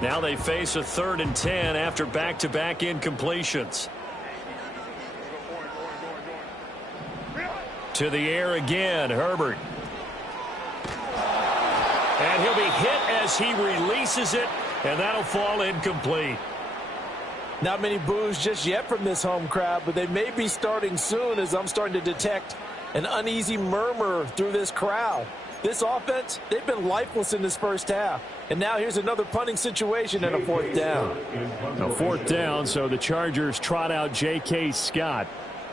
Now they face a 3rd and 10 after back-to-back incompletions. To the air again, Herbert. And he'll be hit as he releases it, and that'll fall incomplete. Not many boos just yet from this home crowd, but they may be starting soon as I'm starting to detect an uneasy murmur through this crowd. This offense, they've been lifeless in this first half. And now here's another punting situation and a 4th down. A 4th down, so the Chargers trot out J.K. Scott.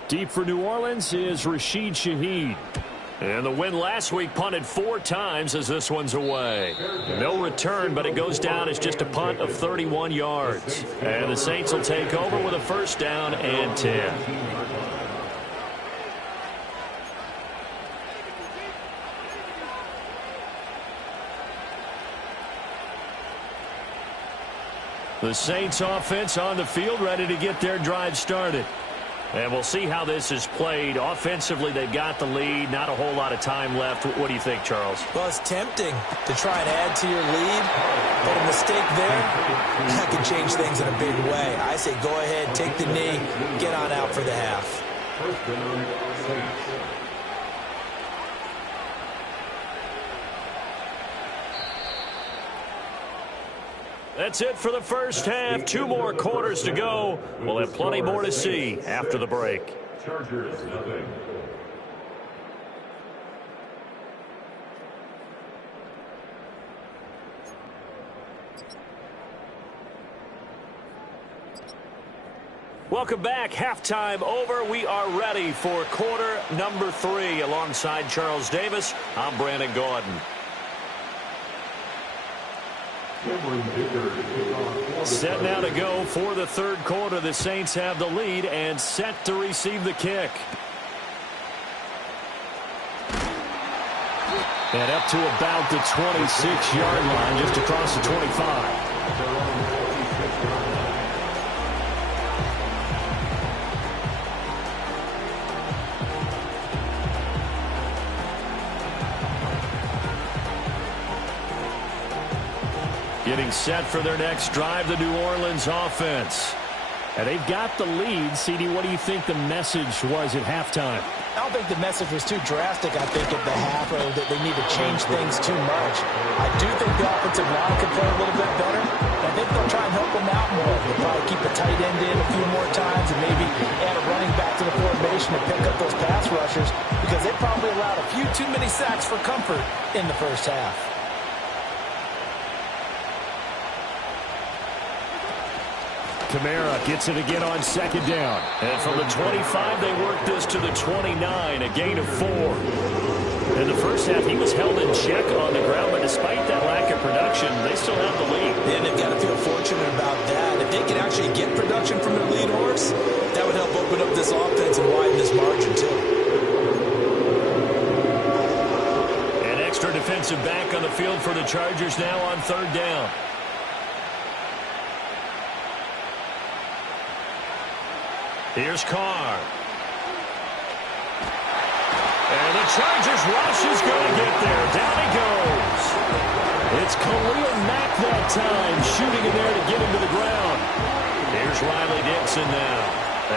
Deep for New Orleans is Rashid Shaheed. And the win last week punted 4 times as this one's away. No return, but it goes down as just a punt of 31 yards. And the Saints will take over with a 1st down and 10. The Saints offense on the field, ready to get their drive started. And we'll see how this is played. Offensively, they've got the lead. Not a whole lot of time left. What do you think, Charles? Well, it's tempting to try and add to your lead, but a mistake there, that could change things in a big way. I say go ahead, take the knee, get on out for the half. That's it for the first half. 2 more quarters to go. We'll have plenty more to see after the break. Chargers, nothing. Welcome back. Halftime over. We are ready for quarter number 3. Alongside Charles Davis, I'm Brandon Gordon. Set now to go for the 3rd quarter. The Saints have the lead and set to receive the kick. And up to about the 26-yard line, just across the 25. Getting set for their next drive, the New Orleans offense. And they've got the lead. CD, what do you think the message was at halftime? I don't think the message was too drastic, I think, at the half, or that they need to change things too much. I do think the offensive line could play a little bit better. I think they'll try and help them out more. They'll probably keep a tight end in a few more times and maybe add a running back to the formation to pick up those pass rushers, because they probably allowed a few too many sacks for comfort in the first half. Kamara gets it again on 2nd down. And from the 25, they work this to the 29, a gain of 4. In the first half, he was held in check on the ground, but despite that lack of production, they still have the lead. And they've got to feel fortunate about that. If they can actually get production from their lead horse, that would help open up this offense and widen this margin, too. An extra defensive back on the field for the Chargers now on 3rd down. Here's Carr. And the Chargers rush is going to get there. Down he goes. It's Khalil Mack that time, shooting in there to get him to the ground. Here's Riley Dixon now.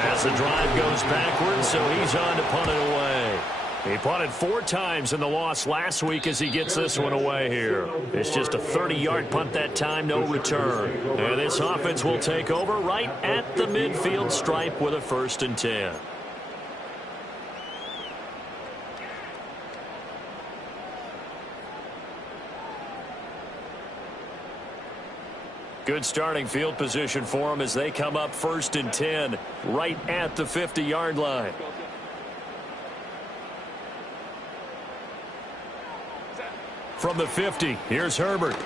As the drive goes backwards, so he's on to punt it away. He punted 4 times in the loss last week as he gets this one away here. It's just a 30-yard punt that time, no return. And this offense will take over right at the midfield stripe with a 1st and 10. Good starting field position for them as they come up 1st and 10 right at the 50-yard line. From the 50, here's Herbert.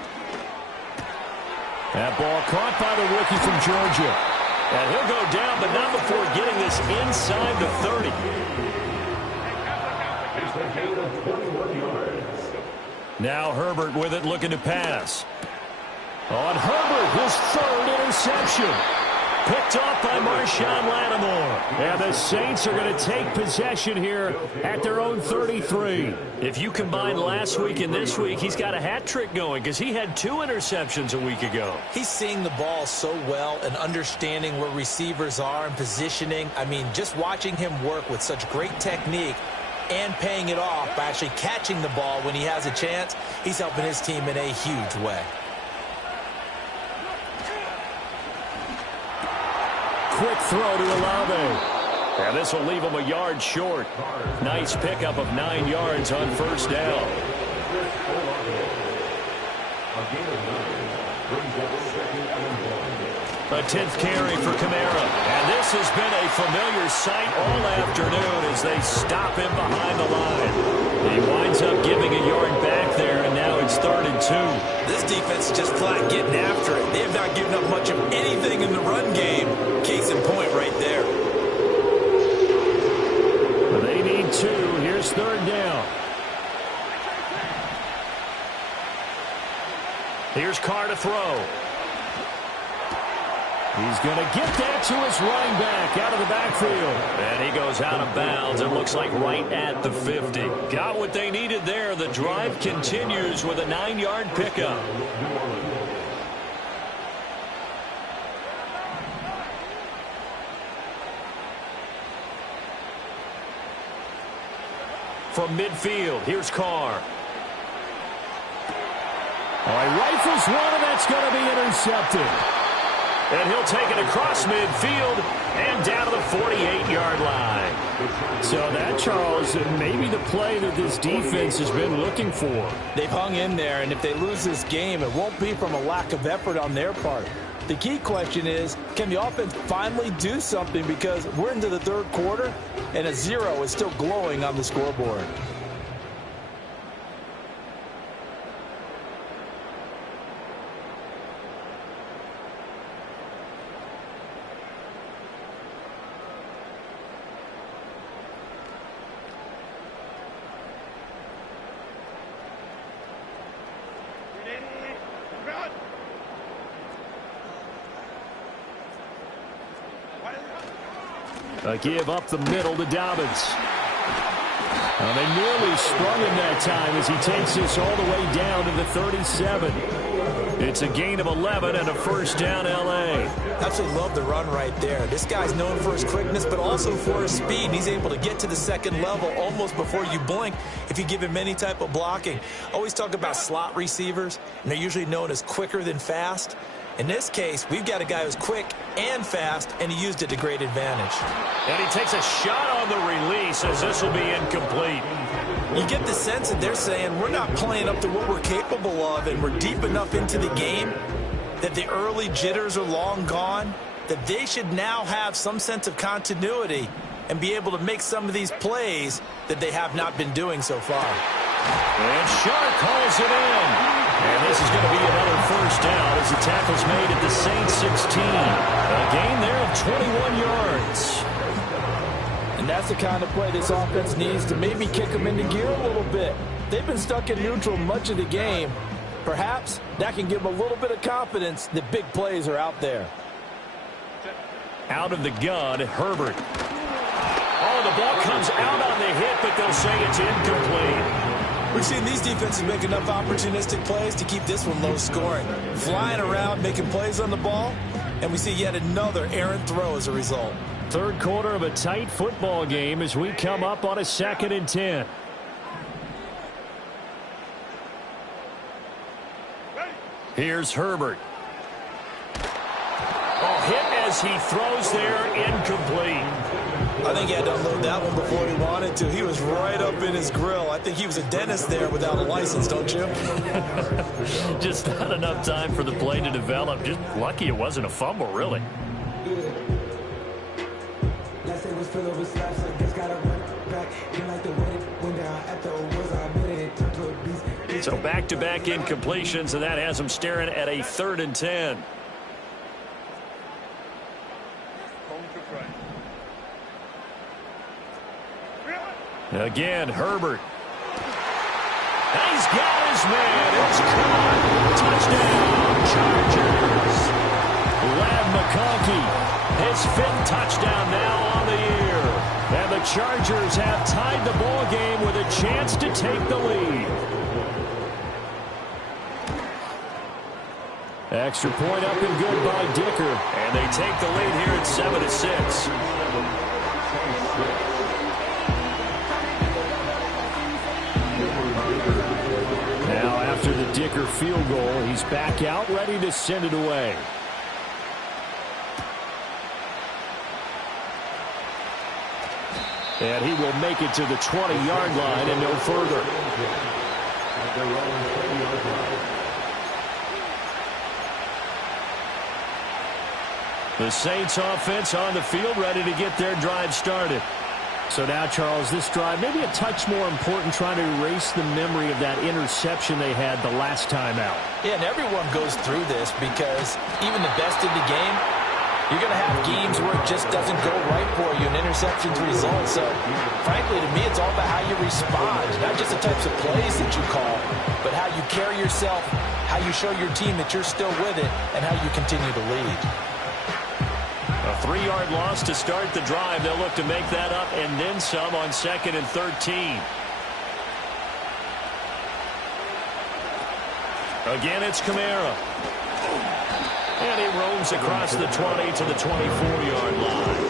That ball caught by the rookie from Georgia. And he'll go down, but not before getting this inside the 30. Now Herbert with it, looking to pass. On Herbert, his 3rd interception. Picked off by Marshawn Lattimore. And the Saints are going to take possession here at their own 33. If you combine last week and this week, he's got a hat trick going because he had 2 interceptions a week ago. He's seeing the ball so well and understanding where receivers are and positioning. I mean, just watching him work with such great technique and paying it off by actually catching the ball when he has a chance, he's helping his team in a huge way. Quick throw to Olave. And this will leave him a yard short. Nice pickup of 9 yards on first down. A 10th carry for Kamara. And this has been a familiar sight all afternoon as they stop him behind the line. He winds up giving a yard back there, and now it's 3rd and 2. This defense is just flat getting after it. They have not given up much of anything in the run game. Case in point right there. They need 2. Here's 3rd down. Here's Carr to throw. He's going to get that to his running back out of the backfield. And he goes out of bounds. It looks like right at the 50. Got what they needed there. The drive continues with a 9-yard pickup. From midfield, here's Carr. Oh, he rifles one, and that's going to be intercepted. And he'll take it across midfield and down to the 48-yard line. So that, Charles, may be the play that this defense has been looking for. They've hung in there, and if they lose this game, it won't be from a lack of effort on their part. The key question is, can the offense finally do something? Because we're into the 3rd quarter, and a 0 is still glowing on the scoreboard. A give up the middle to Dobbins. They nearly sprung him that time as he takes this all the way down to the 37. It's a gain of 11 and a first down, L.A. Absolutely love the run right there. This guy's known for his quickness, but also for his speed. And he's able to get to the 2nd level almost before you blink if you give him any type of blocking. Always talk about slot receivers, and they're usually known as quicker than fast. In this case, we've got a guy who's quick and fast, and he used it to great advantage. And he takes a shot on the release as this will be incomplete. You get the sense that they're saying we're not playing up to what we're capable of, and we're deep enough into the game that the early jitters are long gone, that they should now have some sense of continuity and be able to make some of these plays that they have not been doing so far. And Shark calls it in. And this is going to be another first down as the tackle's made at the Saints 16. A gain there of 21 yards. And that's the kind of play this offense needs to maybe kick them into gear a little bit. They've been stuck in neutral much of the game. Perhaps that can give them a little bit of confidence that big plays are out there. Out of the gun, Herbert. Oh, the ball comes out on the hit, but they'll say it's incomplete. We've seen these defenses make enough opportunistic plays to keep this one low scoring. Flying around, making plays on the ball, and we see yet another errant throw as a result. 3rd quarter of a tight football game as we come up on a 2nd and 10. Here's Herbert. Oh, hit as he throws there, incomplete. I think he had to unload that one before he wanted to. He was right up in his grill. I think he was a dentist there without a license, don't you? Just not enough time for the play to develop. Just lucky it wasn't a fumble, really. So back-to-back incompletions, and that has them staring at a 3rd and 10. Again, Herbert. And he's got his man. It's caught. Touchdown, Ladd McConkey, his 5th touchdown now on the year. And the Chargers have tied the ball game with a chance to take the lead. Extra point up and good by Dicker. And they take the lead here at 7-6. Now after the Dicker field goal, he's back out ready to send it away. And he will make it to the 20-yard line and no further. The Saints offense on the field, ready to get their drive started. So now, Charles, this drive maybe a touch more important, trying to erase the memory of that interception they had the last time out. Yeah, and everyone goes through this because even the best in the game, you're going to have games where it just doesn't go right for you, and interceptions result. So, frankly, to me, it's all about how you respond, not just the types of plays that you call, but how you carry yourself, how you show your team that you're still with it, and how you continue to lead. A 3-yard loss to start the drive. They'll look to make that up and then some on 2nd and 13. Again, it's Kamara. And he roams across the 20 to the 24-yard line.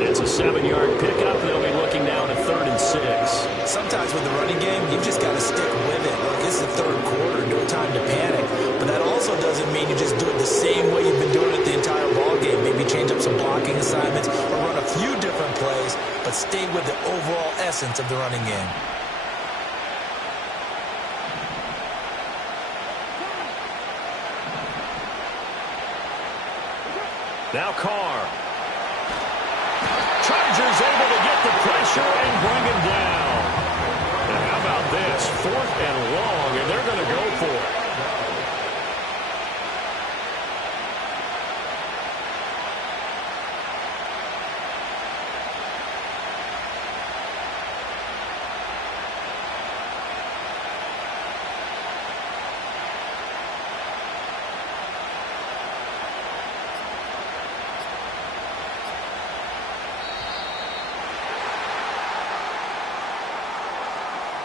It's a 7-yard pickup. They'll be looking now to 3rd and 6. Sometimes with the running game, you've just got to stick with it. Look, this is the 3rd quarter, no time to panic. But that also doesn't mean you just do it the same way you've been doing it the entire ball game. Maybe change up some blocking assignments or run a few different plays, but stay with the overall essence of the running game. Now Carr. Chargers able to get the pressure and bring him down. And how about this? 4th and long, and they're going to go for it.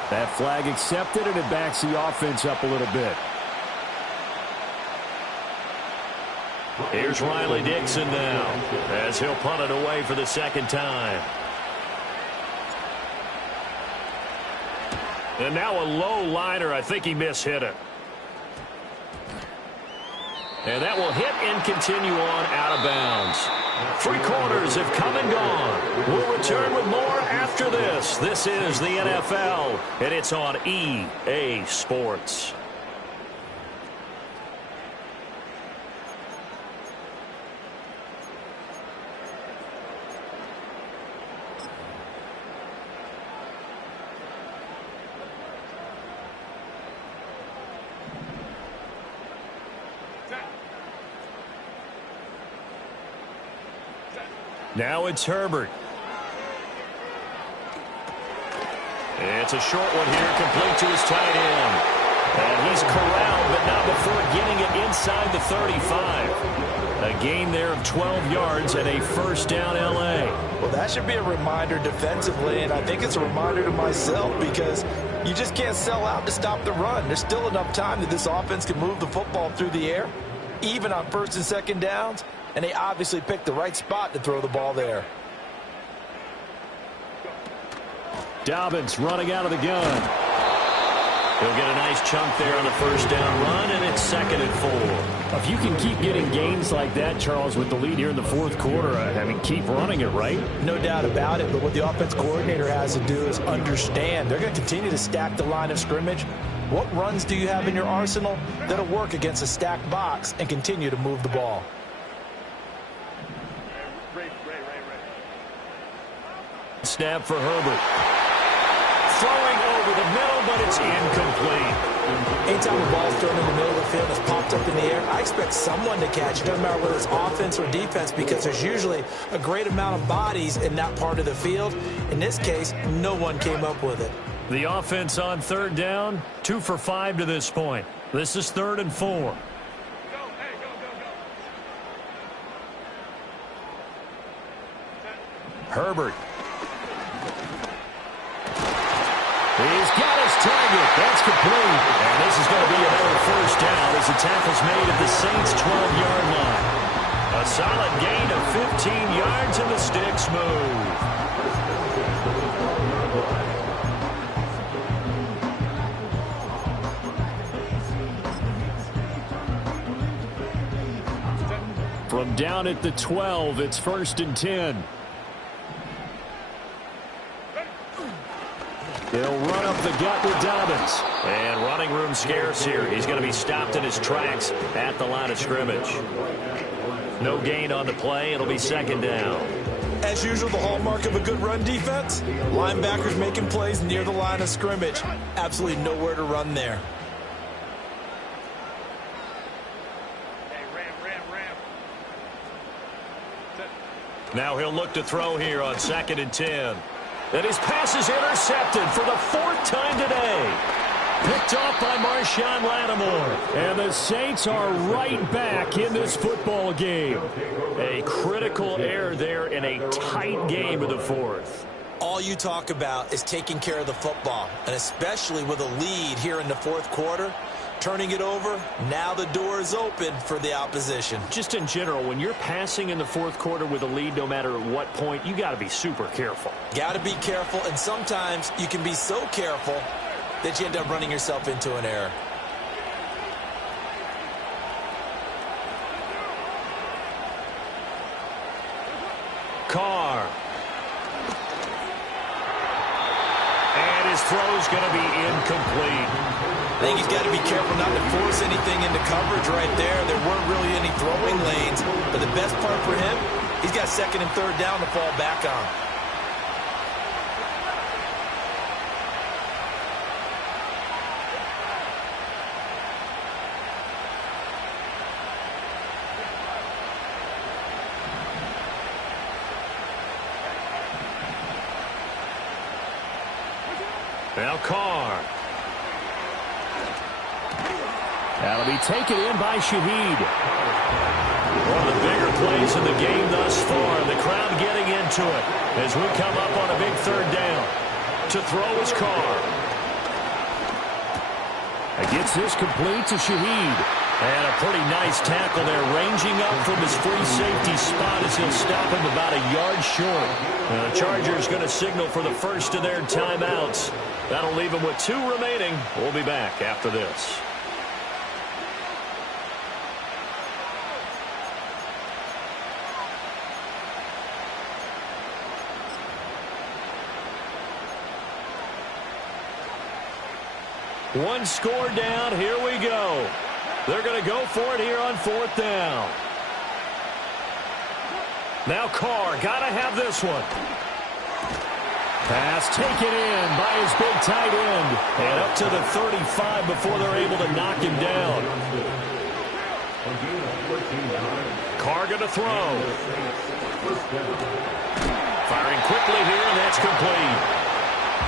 That flag accepted, and it backs the offense up a little bit. Here's Riley Dixon now, as he'll punt it away for the 2nd time. And now a low liner. I think he mishit it. And that will hit and continue on out of bounds. 3 quarters have come and gone. We'll return with more after this. This is the NFL, and it's on EA Sports. Now it's Herbert. It's a short one here, complete to his tight end. And he's corralled, but not before getting it inside the 35. A gain there of 12 yards and a 1st down L.A. Well, that should be a reminder defensively, and I think it's a reminder to myself because you just can't sell out to stop the run. There's still enough time that this offense can move the football through the air, even on 1st and 2nd downs. And they obviously picked the right spot to throw the ball there. Dobbins running out of the gun. He'll get a nice chunk there on the 1st down run, and it's 2nd and 4. If you can keep getting gains like that, Charles, with the lead here in the 4th quarter, I mean, keep running it, right? No doubt about it, but what the offense coordinator has to do is understand. They're going to continue to stack the line of scrimmage. What runs do you have in your arsenal that'll work against a stacked box and continue to move the ball? Snap for Herbert. Throwing over the middle, but it's incomplete. Anytime the ball's thrown in the middle of the field, it's popped up in the air, I expect someone to catch it, doesn't matter whether it's offense or defense, because there's usually a great amount of bodies in that part of the field. In this case, no one came up with it. The offense on 3rd down, 2 for 5 to this point. This is 3rd and 4. Herbert. He's got his target. That's complete. And this is going to be another first down as the tackle's made at the Saints' 12-yard line. A solid gain of 15 yards and the sticks move. From down at the 12, it's 1st and 10. They'll run up the gut with Dobbins. And running room scarce here. He's going to be stopped in his tracks at the line of scrimmage. No gain on the play. It'll be 2nd down. As usual, the hallmark of a good run defense, linebackers making plays near the line of scrimmage. Absolutely nowhere to run there. Now he'll look to throw here on 2nd and 10. And his pass is intercepted for the 4th time today. Picked off by Marshawn Lattimore. And the Saints are right back in this football game. A critical error there in a tight game of the 4th. All you talk about is taking care of the football, and especially with a lead here in the 4th quarter. Turning it over, now the door is open for the opposition. Just in general, when you're passing in the 4th quarter with a lead, no matter at what point, you got to be super careful. Got to be careful, and sometimes you can be so careful that you end up running yourself into an error. Carr. And his throw's going to be incomplete. I think he's got to be careful not to force anything into coverage right there. There weren't really any throwing lanes. But the best part for him, he's got 2nd and 3rd down to fall back on. Now Carr. That'll be taken in by Shaheed. One of the bigger plays in the game thus far. The crowd getting into it as we come up on a big 3rd down. To throw is Carr. Gets this complete to Shaheed. And a pretty nice tackle there, ranging up from his free safety spot as he'll stop him about a yard short. And the Chargers going to signal for the first of their timeouts. That'll leave them with 2 remaining. We'll be back after this. One score down. Here we go. They're going to go for it here on 4th down. Now Carr, got to have this one. Pass taken in by his big tight end. And up to the 35 before they're able to knock him down. Carr going to throw. Firing quickly here, and that's complete.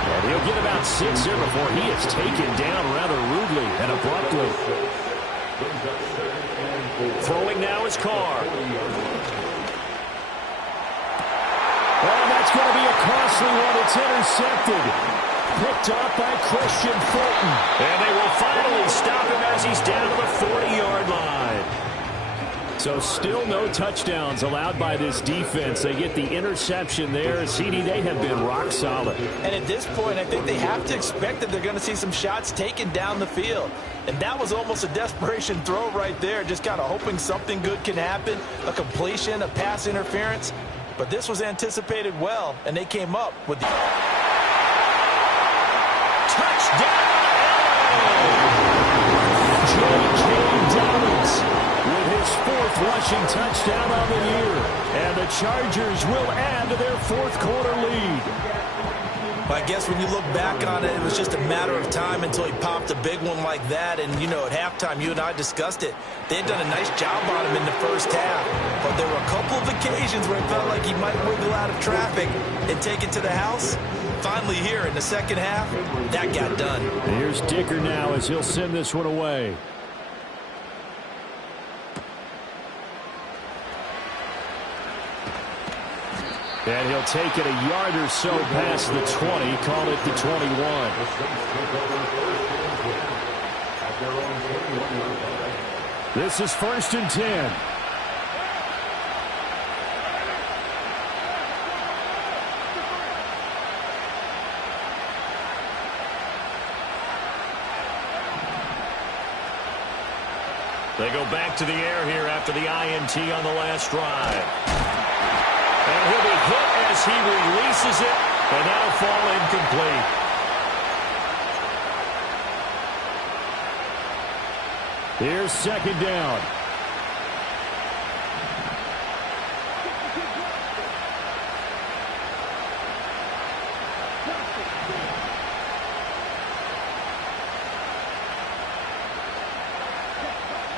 And he'll get about 6 here before he is taken down rather rudely and abruptly. Throwing now is Carr. And that's going to be a costly one. It's intercepted. Picked off by Christian Fulton. And they will finally stop him as he's down to the 40-yard line. So still no touchdowns allowed by this defense. They get the interception there. CD, they have been rock solid. And at this point, I think they have to expect that they're going to see some shots taken down the field. And that was almost a desperation throw right there, just kind of hoping something good can happen, a completion, a pass interference. But this was anticipated well, and they came up with the touchdown. J.K. Dobbins with his 4th rushing touchdown on the year. And the Chargers will add to their 4th quarter lead. I guess when you look back on it, it was just a matter of time until he popped a big one like that. And, you know, at halftime, you and I discussed it. They had done a nice job on him in the first half. But there were a couple of occasions where it felt like he might wiggle out of traffic and take it to the house. Finally here in the second half, that got done. And here's Dicker now as he'll send this one away. And he'll take it a yard or so past the 20, call it the 21. This is 1st and 10. They go back to the air here after the INT on the last drive. And he'll be hit as he releases it, and that'll fall incomplete. Here's 2nd down.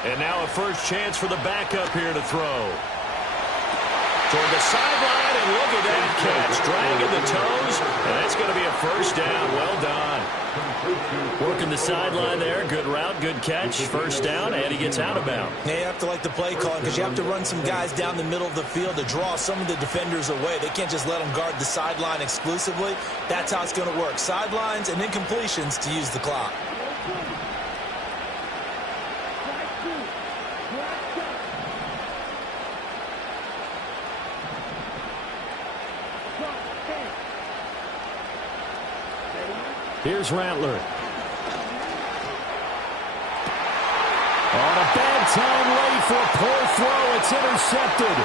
And now a first chance for the backup here to throw. Toward the sideline, and look at that catch. Dragging the toes, and that's going to be a first down. Well done. Working the sideline there. Good route, good catch. First down, and he gets out of bounds. Yeah, you have to like the play calling because you have to run some guys down the middle of the field to draw some of the defenders away. They can't just let them guard the sideline exclusively. That's how it's going to work. Sidelines and incompletions to use the clock. Here's Rattler. On a bad time late for a poor throw. It's intercepted.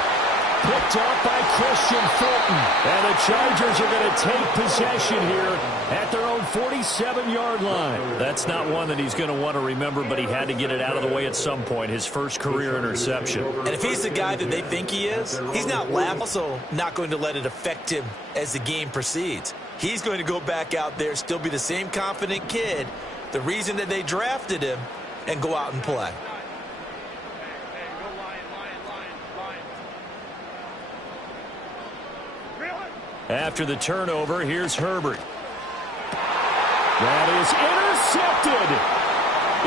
Picked up by Christian Fulton. And the Chargers are going to take possession here at their own 47-yard line. That's not one that he's going to want to remember, but he had to get it out of the way at some point. His first career interception. And if he's the guy that they think he is, he's not also not going to let it affect him as the game proceeds. He's going to go back out there, still be the same confident kid, the reason that they drafted him, and go out and play. After the turnover, here's Herbert. That is intercepted.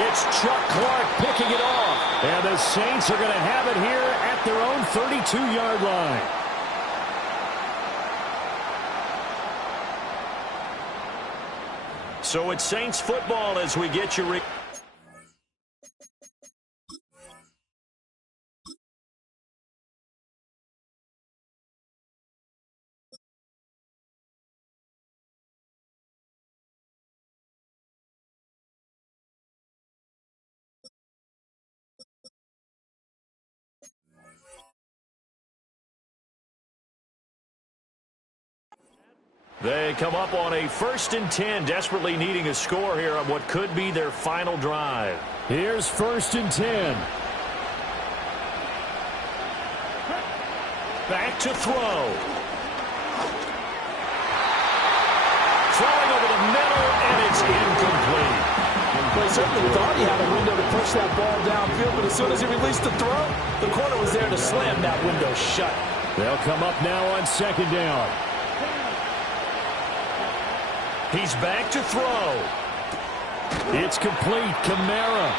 It's Chuck Clark picking it off. And the Saints are going to have it here at their own 32-yard line. So it's Saints football as we get you. They come up on a 1st and 10, desperately needing a score here on what could be their final drive. Here's 1st and 10. Back to throw. Throwing over the middle, and it's incomplete. Well, he certainly thought he had a window to push that ball downfield, but as soon as he released the throw, the corner was there to slam that window shut. They'll come up now on 2nd down. He's back to throw. It's complete. Kamara.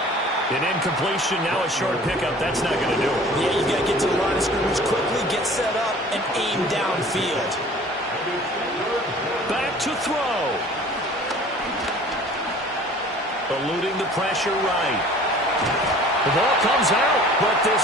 An incompletion, now a short pickup. That's not going to do it. Yeah, you got to get to the line of scrimmage quickly, get set up, and aim downfield. Back to throw. Eluding the pressure right. The ball comes out, but this